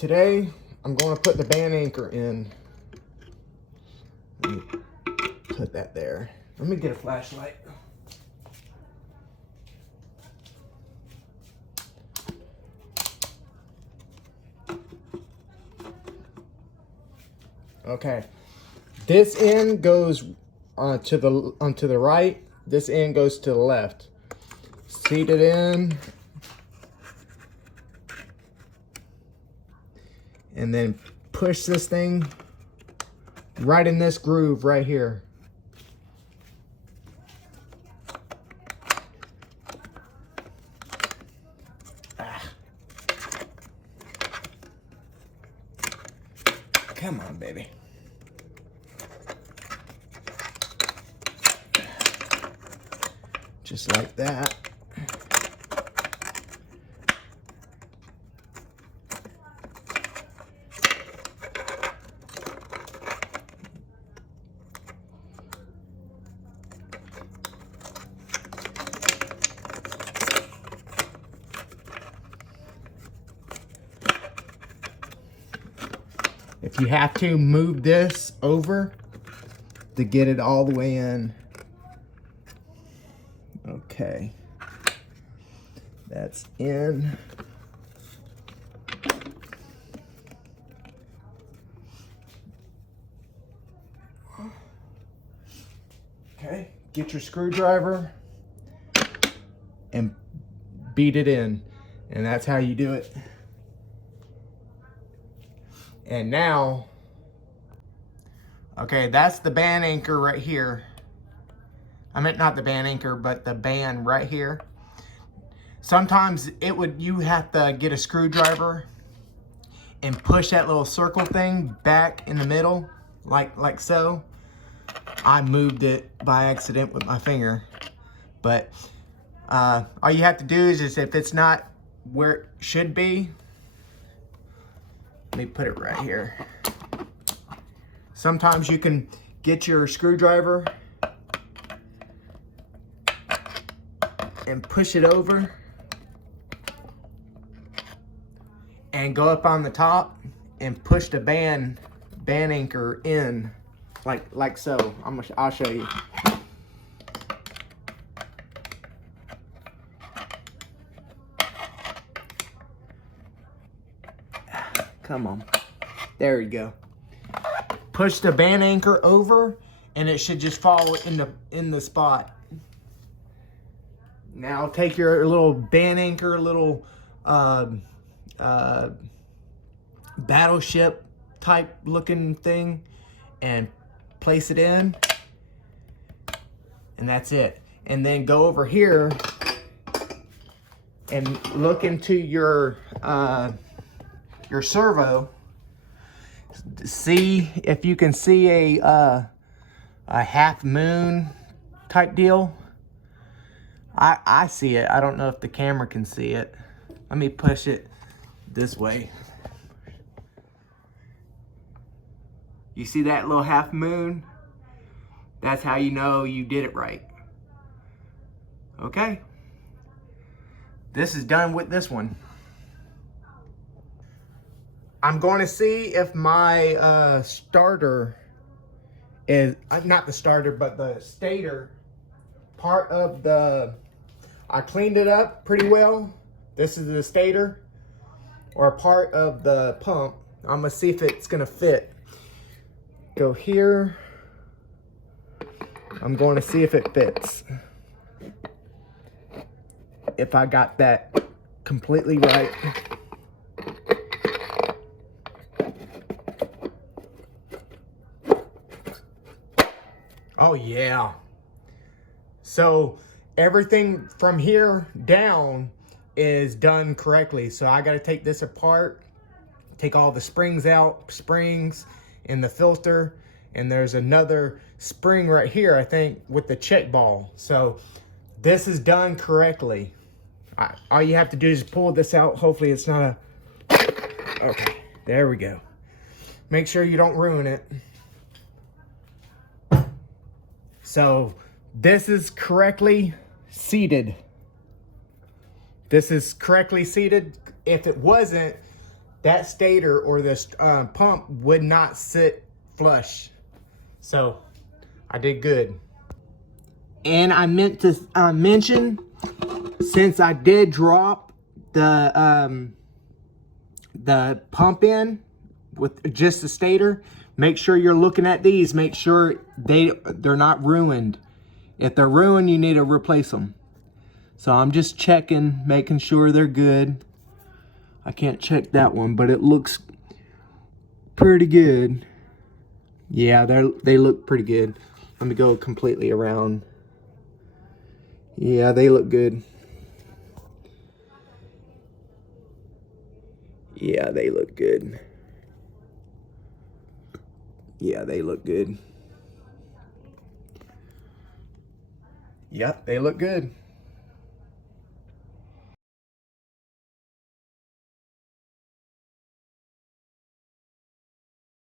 Today, I'm going to put the band anchor in. Let me put that there. Let me get a flashlight. Okay, this end goes to the right. This end goes to the left. Seat it in, and then push this thing right in this groove right here. Come on, baby. Just like that. If you have to, move this over to get it all the way in. Okay. That's in. Okay, get your screwdriver and beat it in. And that's how you do it. And now, okay, that's the band anchor right here. I meant not the band anchor, but the band right here. Sometimes you have to get a screwdriver and push that little circle thing back in the middle, like so. I moved it by accident with my finger. But all you have to do is if it's not where it should be, let me put it right here. Sometimes you can get your screwdriver and push it over and go up on the top and push the band anchor in like so. I'll show you. Come on. There you go. Push the band anchor over and it should just fall in the spot. Now take your little band anchor, little battleship type looking thing and place it in. And that's it. And then go over here and look into your servo. See if you can see a half moon type deal. I see it. I don't know if the camera can see it. Let me push it this way. You see that little half moon? That's how you know you did it right. Okay. This is done with this one. I'm going to see if my starter is, not the starter, but the stator part of the, I cleaned it up pretty well. This is the stator, or part of the pump. I'm going to see if it's going to fit. Go here. I'm going to see if it fits. If I got that completely right. Oh yeah. So everything from here down is done correctly. So I got to take this apart, take all the springs out, and the filter, and there's another spring right here, I think, with the check ball. So this is done correctly. All you have to do is pull this out. Hopefully it's not a, okay, there we go. Make sure you don't ruin it. So this is correctly seated. This is correctly seated. If it wasn't, that stator or this pump would not sit flush. So I did good. And I meant to mention, since I did drop the pump in with just the stator, make sure you're looking at these. Make sure they're not ruined. If they're ruined, you need to replace them. So I'm just checking, making sure they're good. I can't check that one, but it looks pretty good. Yeah, they look pretty good. Let me go completely around. Yeah, they look good. Yeah, they look good. Yeah, they look good. Yep, they look good.